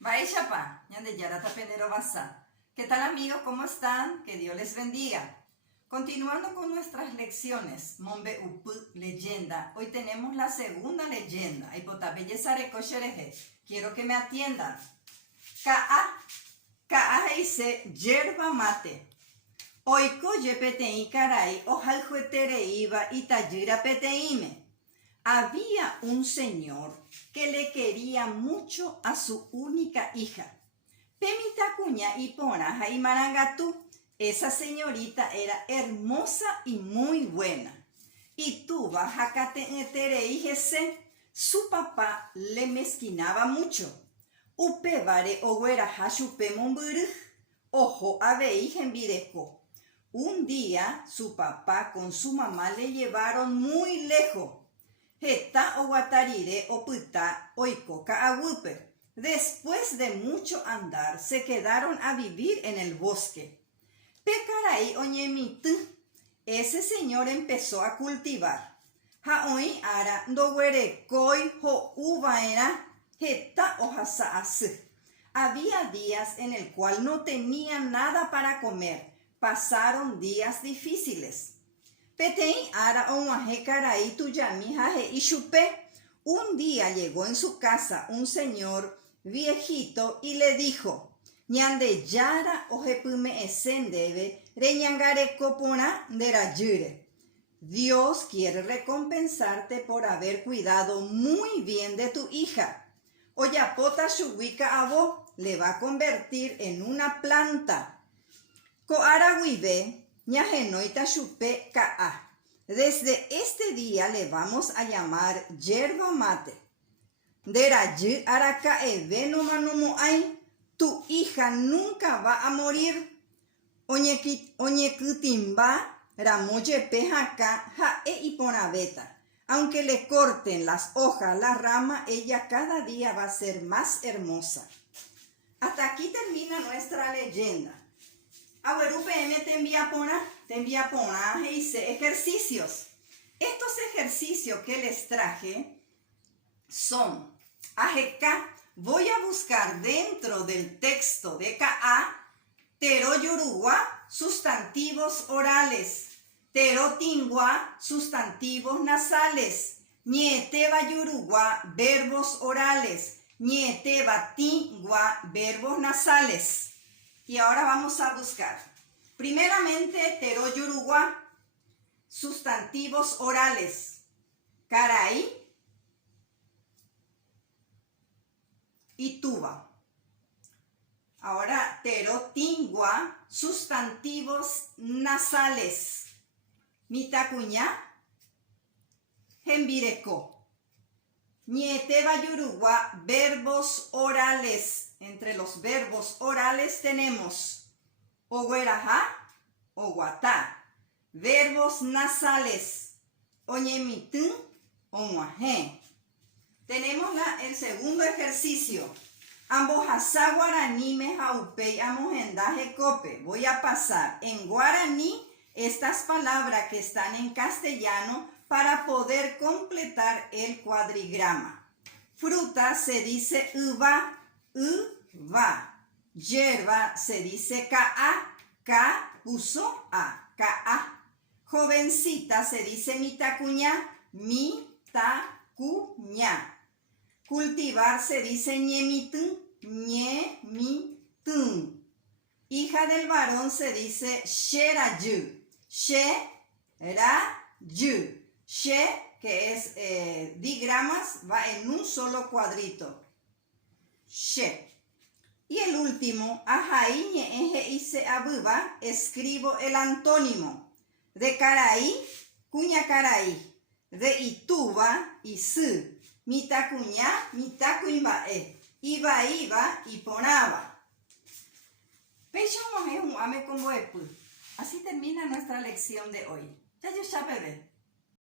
Baishapa, ñande yara tapendero basa. ¿Qué tal amigos? ¿Cómo están? Que Dios les bendiga. Continuando con nuestras lecciones, Mombe Upu, leyenda. Hoy tenemos la segunda leyenda. Quiero que me atiendan. Ka'a dice yerba mate. Oiko ye peteí caray, ojal juetere iba y tayira peteíme. Había un señor que le quería mucho a su única hija. Pemita cuña y ponaja y marangatú. Esa señorita era hermosa y muy buena. Y tuva jacate hijese, su papá le mezquinaba mucho. Upevare oguera hashupe momburuj, ojo abeijen vireco. Un día su papá con su mamá le llevaron muy lejos. Heta oguatarire oputa oikoka agupe. Después de mucho andar, se quedaron a vivir en el bosque. Pecaray oñemitu, ese señor empezó a cultivar. Haoi ara doguerekoi ho uvaera heta ojasaas. Había días en el cual no tenían nada para comer. Pasaron días difíciles. Petei ara onwaje caray tuyami jaje ishupe. Un día llegó en su casa un señor viejito y le dijo: ñande yara ojepyme esendebe reñangare copona de rayure. Dios quiere recompensarte por haber cuidado muy bien de tu hija. Oyapota shuwika abo le va a convertir en una planta. Koaraguibe ñajenoita shupe ka'a. Desde este día le vamos a llamar yerba mate. Derayu araka eveno manomoai. Tu hija nunca va a morir. Oñekutimba ramoye pejaka jae iponabeta. Aunque le corten las hojas, la rama, ella cada día va a ser más hermosa. Hasta aquí termina nuestra leyenda. Abuelo PM te envía pona y dice ejercicios. Estos ejercicios que les traje son AGK. Voy a buscar dentro del texto de Ka'a, Tero Yoruba, sustantivos orales. Tero Tingua, sustantivos nasales. Ñeteba Yoruba, verbos orales. Ñeteba Tingua, verbos nasales. Y ahora vamos a buscar. Primeramente, Tero Yoruba, sustantivos orales. Caray y tuba. Ahora, Tero Tingua, sustantivos nasales. Mitacuña, Jembireco. Ñeteba Yoruba, verbos orales. Entre los verbos orales tenemos ogueraja, oguatá. Verbos nasales, oñemitú, onguajé. Tenemos el segundo ejercicio. Ambojasá guaraní me jaupei amojendaje cope. Voy a pasar en guaraní estas palabras que están en castellano para poder completar el cuadrigrama. Fruta se dice uva, uva. Yerba se dice ka'a, ka puso a, ka'a. Jovencita se dice mitacuña, mitacuña. Cultivar se dice ñemitún, ñemitún. Hija del varón se dice sherayu, sherayu. She, que es digramas, va en un solo cuadrito. She. Y el último, ajaí ñe'eje ise abuba, escribo el antónimo. De caraí, cuña caraí. De ituba, isu. Mitacuña, mitacuimbae. Iba, y ponaba. Así termina nuestra lección de hoy. Ya yo ya bebé.